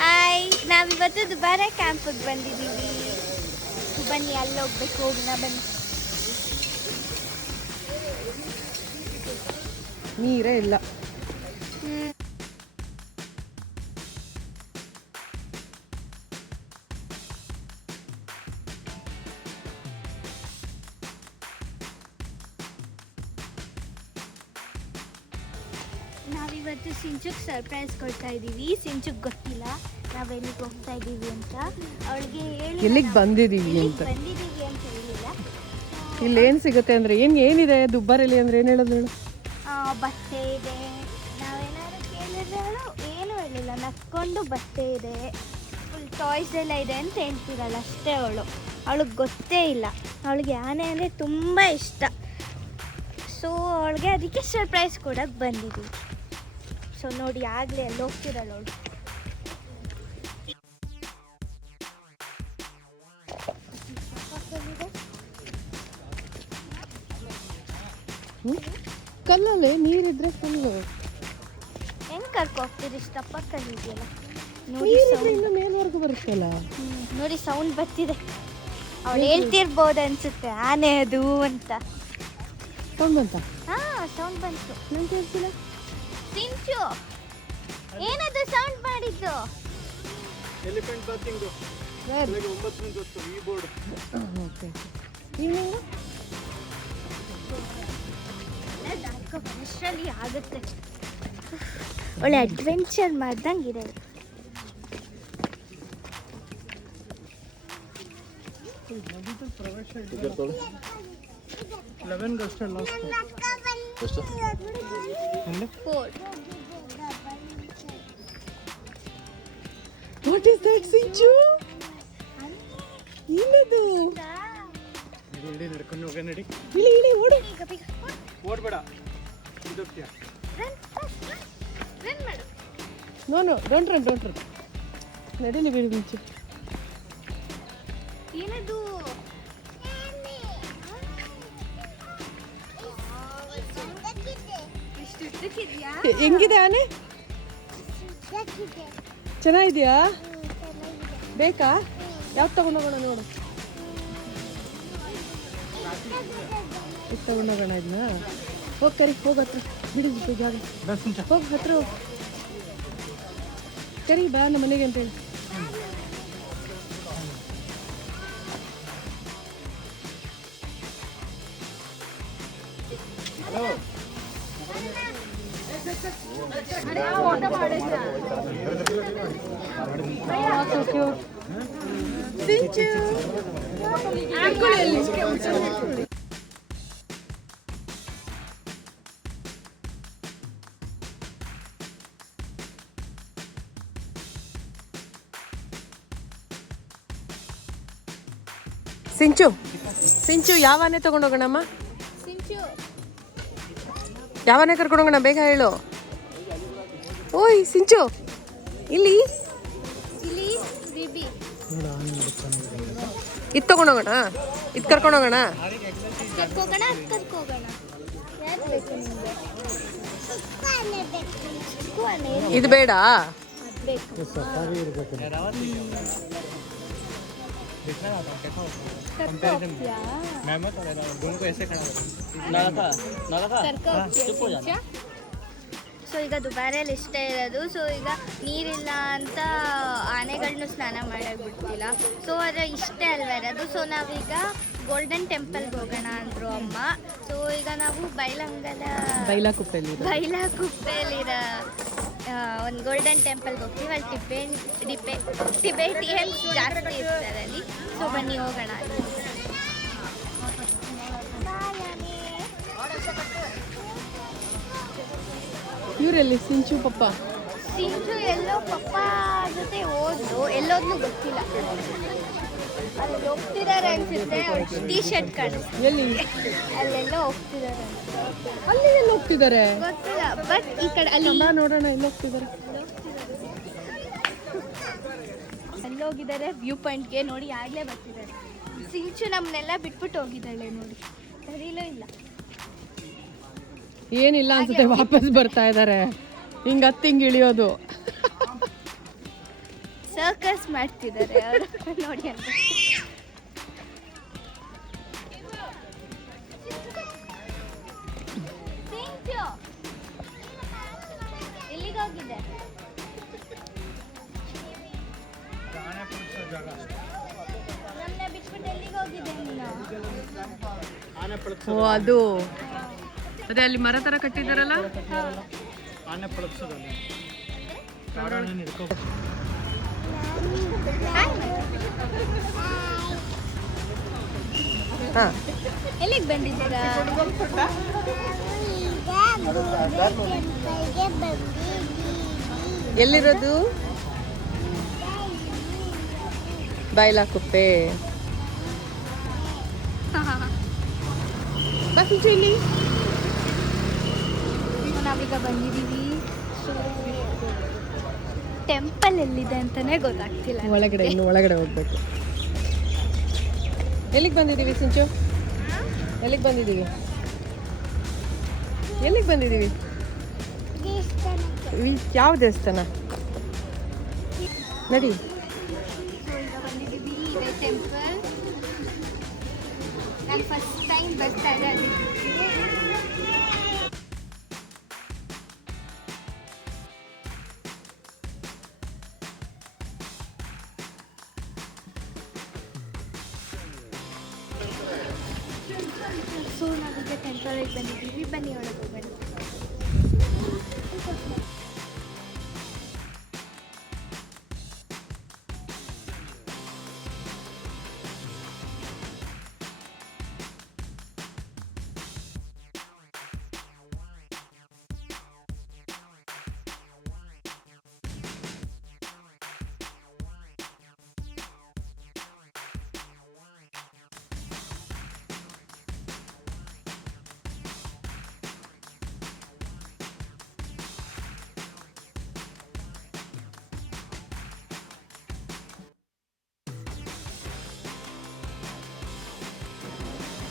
Hi, ನಾವಿವತ್ತು ದುಬಾರೆ ಕ್ಯಾಂಪಿಗೆ ಬಂದಿದ್ದೀವಿ. ಬನ್ನಿ, ಅಲ್ಲಿ ಹೋಗ್ಬೇಕು. ಹೋಗೋಣ ಬನ್ನಿ. ನೀರೇ ಇಲ್ಲ. ನಾವಿವತ್ತು ಸಿಂಚುಗೆ ಸರ್ಪ್ರೈಸ್ ಕೊಡ್ತಾ ಇದ್ದೀವಿ. ಸಿಂಚುಗೆ ಗೊತ್ತಿಲ್ಲ ನಾವೆಲ್ಲಿಗೆ ಹೋಗ್ತಾ ಇದ್ದೀವಿ ಅಂತ. ಅವಳಿಗೆ ಹೇಳಿ ಎಲ್ಲಿಗೆ ಬಂದಿದ್ದೀವಿ ಅಂತ ಹೇಳಿಲ್ಲ. ಇಲ್ಲಿ ಏನು ಸಿಗುತ್ತೆ ಅಂದರೆ ಏನಿದೆ ದುಬ್ಬಾರಲ್ಲಿ ಅಂದರೆ ಏನು ಹೇಳೋದು ಹೇಳು? ಬಟ್ಟೆ ಇದೆ. ನಾವೇನಾದ್ರು ಕೇಳಿದ್ರೆ ಏನು ಹೇಳಿಲ್ಲ, ನಕ್ಕೊಂಡು ಬಟ್ಟೆ ಇದೆ, ಫುಲ್ ಟಾಯ್ಸ್ ಎಲ್ಲ ಇದೆ ಅಂತ ಹೇಳ್ತಿರಲ್ಲ ಅಷ್ಟೇ. ಅವಳಿಗೆ ಗೊತ್ತೇ ಇಲ್ಲ. ಅವಳಿಗೆ ಆನೆ ಅಂದರೆ ತುಂಬ ಇಷ್ಟ. ಸೊ ಅವಳಿಗೆ ಅದಕ್ಕೆ ಸರ್ಪ್ರೈಸ್ ಕೊಡೋಕ್ಕೆ ಬಂದಿದ್ದೀವಿ. ಸೊ ನೋಡಿ, ಆಗಲೇ ಅಲ್ಲಿ ಹೋಗ್ತಿರಲ್ಲ ಅವಳು. ಕಲ್ಲಲ್ಲೇ ನೀರಿದ್ರೆ ಕಲ್ಲು ಹೆಂಗೆ ಕರ್ಕೊ ಹೋಗ್ತೀರಿ? ಇಷ್ಟಪ್ಪ ಕಲ್ಲಿದೆಯಲ್ಲ ನೋಡಿ, ಇನ್ನು ಮೇಲ್ವರೆಗೂ ಬರುತ್ತಲ್ಲ. ನೋಡಿ ಸೌಂಡ್ ಬರ್ತಿದೆ. ಅವಳು ಹೇಳ್ತಿರ್ಬೋದು ಅನ್ಸುತ್ತೆ ಆನೆ ಅದು ಅಂತ. ಸೌಂಡ್ ಬಂತ? ಹಾಂ, ಸೌಂಡ್ ಬಂತು. ನಂಗೆ ಕೇಳಿಸಿಲ್ಲ. ಸಿಂಚು, ಏನದು ಸೌಂಡ್ ಮಾಡಿದ್ದು? ಎಲಿಫೆಂಟ್ ಬಾತಿಂಗ್ ಬೆಳಗ್ಗೆ 9 ಈ ಬೋರ್ಡ್. ಓಕೆ, ಈವ್ನಿಂಗ್ ವರ್ಷಲ್ಲಿ ಆಗುತ್ತೆ. ಒಳ್ಳೆ ಅಡ್ವೆಂಚರ್ ಮಾಡ್ದಂಗಿದೆ. ಪ್ರವೇಶ 11 ಅಷ್ಟೇ ಲಾಸ್ಟ್. ಎಷ್ಟು? 4. ವಾಟ್ ಇಸ್ ದಟ್ ಸಿಂಚು? ಏನದು? ನಡಿ ನಡ್ಕೊಂಡು ಹೋಗ. ನಡಿ ಇಳಿ ಓಡು. ಓಡ್ಬೇಡ, ಇದಕ್ಕೆ ನೋ ಡೋಂಟ್ ರನ್. ನಡೀಲಿ ಬಿಡಿ ಮುಂಚೆ. ಏನದು? ಹೆಂಗಿದೆ ಆನೆ? ಚೆನ್ನಾಗಿದೆಯಾ? ಬೇಕಾ? ಯಾವ್ದು ತಗೊಂಡೋಗೋಣ ನೋಡು. ಇದು ತಗೊಂಡೋಗೋಣ ಇದನ್ನ. ಹೋಗಿ ಕರಿ, ಹೋಗಿ ಹತ್ರ ಬಿಡಿದ್ದು ಜಾಗ. ಹೋಗಿ ಹತ್ರ ಹೋಗಿ ಕರಿ, ಬಾ ನಮ್ಮ ಮನೆಗೆ ಅಂತೇಳಿ. ಸಿಂಚು ಯಾವ ಆನೆ ತಗೊಂಡೋಗೋಣಮ್ಮ? ಯಾವ ಆನೆ ಕರ್ಕೊಂಡೋಗೋಣ? ಬೇಗ ಹೇಳು. ಓಯ್ ಸಿಂಚು, ಇಲ್ಲಿ ಇದು ತಗೊಂಡೋಗೋಣ, ಇದು ಕರ್ಕೊಂಡೋಗೋಣ. ಇದು ಬೇಡ. ಸೊ ಈಗ ದುಬಾರಿಯಲ್ಲಿ ಇಷ್ಟೇ ಇರೋದು. ಸೊ ಈಗ ನೀರಿಲ್ಲ ಅಂತ ಆನೆಗಳನ್ನೂ ಸ್ನಾನ ಮಾಡಕ್ಕೆ ಬಿಡ್ತಿಲ್ಲ. ಸೊ ಅದರ ಇಷ್ಟೇ ಅಲ್ವ ಇರೋದು. ಸೊ ನಾವೀಗ ಗೋಲ್ಡನ್ ಟೆಂಪಲ್ಗೆ ಹೋಗೋಣ ಅಂದರು ಅಮ್ಮ. ಸೊ ಈಗ ನಾವು ಬೈಲಾಕುಪ್ಪೆಯಲ್ಲಿರೋ ಒಂದು ಗೋಲ್ಡನ್ ಟೆಂಪಲ್ಗೆ ಹೋಗ್ತೀವಿ. ಅಲ್ಲಿ ಟಿಬೇಟಿಯನ್ಸ್ ಜಾಸ್ತಿ ಇರ್ತಾರೆ ಅಲ್ಲಿ. ಸೊ ಬನ್ನಿ ಹೋಗೋಣ. ಇವರೆಲ್ಲಿ ಸಿಂಚು ಪಪ್ಪ? ಸಿಂಚು ಎಲ್ಲೋ ಪಪ್ಪ ಜೊತೆ ಎಲ್ಲೋದ್ನೂ ಗೊತ್ತಿಲ್ಲ. ಅಲ್ಲಿ ಹೋಗ್ತಿದ್ದಾರೆ ಅನ್ಸುತ್ತೆ. ಟೀ ಶರ್ಟ್ ಕಾಣಿಸ್ತು. ಎಲ್ಲಿ? ಅಲ್ಲೆಲ್ಲೋ ಹೋಗ್ತಿದ್ದಾರೆ. ಅಲ್ಲಿ ಎಲ್ಲಿ ಹೋಗ್ತಿದ್ದಾರೆ ಗೊತ್ತಿಲ್ಲ. ಬಟ್ ಈ ಕಡೆ ಅಲ್ಲಿ ನೋಡೋಣ, ಎಲ್ಲಿ ಹೋಗ್ತಿದ್ದಾರೆ. ಅಲ್ಲೋಗಿದ್ದಾರೆ ವ್ಯೂ ಪಾಯಿಂಟ್ಗೆ. ನೋಡಿ ಆಗಲೇ ಬರ್ತಿದ್ದಾರೆ. ಸಿಂಚು ನಮ್ಮನ್ನೆಲ್ಲ ಬಿಟ್ಬಿಟ್ಟು ಹೋಗಿದ್ದಾಳೆ ನೋಡಿ. ಸರಿಲೂ ಇಲ್ಲ. ಏನಿಲ್ಲ ಅನ್ಸುತ್ತೆ, ವಾಪಸ್ ಬರ್ತಾ ಇದ್ದಾರೆ. ಹಿಂಗೆ ಇಳಿಯೋದು. ಸರ್ಕಸ್ ಮಾಡ್ತಿದ್ದಾರೆ ಅವರು ನೋಡಿ ಅಂತ. ಎಲ್ಲಿಗೋಗಿದೆ? ನಮ್ಮನ್ನ ಬಿಟ್ಬಿಟ್ಟು ಎಲ್ಲಿಗೋಗಿದೆ ನೀನು? ಓ ಅದು ಅದೇ ಅಲ್ಲಿ ಮರ ತರ ಕಟ್ಟಿದಾರಲ್ಲ. ಆನೆ ಪಳಗ್ಸೋದಲ್ಲ, ಕಾಡಾನೆ ಹಿಡ್ಕೊ. ಹಾ ಎಲ್ಲಿಗೆ ಬಂದಿದ್ದೀರಾ? ಎಲ್ಲಿರೋದು? ಬೈಲಾಕುಪ್ಪೆ. ಇಲ್ಲಿ ನಾವೀಗ ಬಂದಿದ್ದೀವಿ. ಟೆಂಪಲ್ ಎಲ್ಲಿದೆ ಅಂತಾನೆ ಗೊತ್ತಾಗ್ತಿಲ್ಲ. ಒಳಗಡೆ, ಇನ್ನು ಒಳಗಡೆ ಹೋಗ್ಬೇಕು. ಎಲ್ಲಿಗೆ ಬಂದಿದ್ದೀವಿ ಸಿಂಚು? ಎಲ್ಲಿಗೆ ಬಂದಿದ್ದೀವಿ? ಎಲ್ಲಿಗೆ ಬಂದಿದ್ದೀವಿ? ಯಾವ ದೇವಸ್ಥಾನ? ನಡಿ. ಈಗ ಬಂದಿದ್ದೀವಿ ಇದೇ ಟೆಂಪಲ್. ನಾನು ಫಸ್ಟ್ ಟೈಮ್ ಬರ್ತಾ ಇರೋದು. ಸೊ ನಾವೀಗ ಟೆಂಪಲ್ಗೆ ಬಂದಿದ್ದೀವಿ. ಬನ್ನಿ ಒಳಗೆ ಹೋಗೋಣ.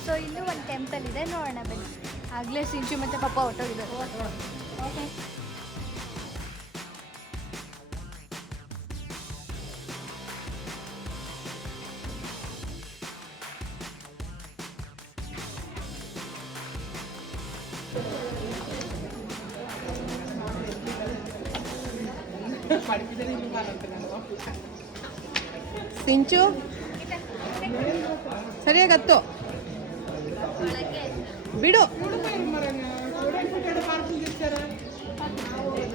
ಸೊ ಇಲ್ಲೂ ಒಂದು ಟೆಂಪಲ್ ಇದೆ, ನೋಡೋಣ ಬನ್ನಿ. ಆಗಲೇ ಸಿಂಚು ಮತ್ತು ಪಪ್ಪ ಹೊಟ್ಟೋಗಿದ್ದಾರೆ. ಓಕೆ, ಸಿಂಚು ಸರಿಯಾಗಿ ಹತ್ತು ಬಿಡು.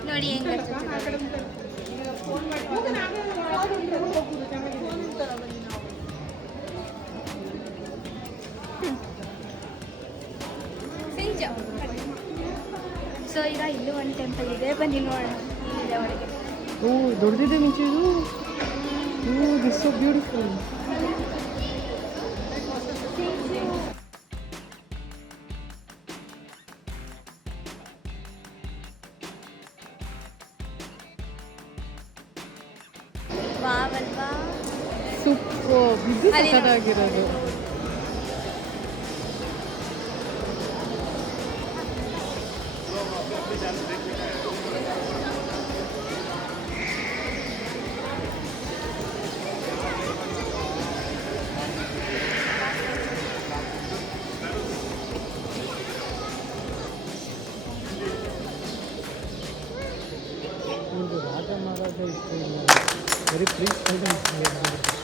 ನೋಡಿ ಹೆಂಗೆ ಸಿಂಚು. ಸೊ ಈಗ ಇಲ್ಲೂ ಒಂದು ಟೆಂಪಲ್ ಇದೆ, ಬನ್ನಿ ನೋಡೋಣ ಏನಿದೆ ಒಳಗೆ. ಓ ದೊಡ್ಡದಿದೆ ಮಿಂಚು ಇದು. Oh this so beautiful. ವಾವಲ್ವಾ, ಸೂಪರ್. ಇದು ಸಖತ್ತಾಗಿರೋದು. ರಾಜ ಮಹಾರಾಜ ಇತ್ತು, ವೆರಿ ಪ್ಲೀಸ್.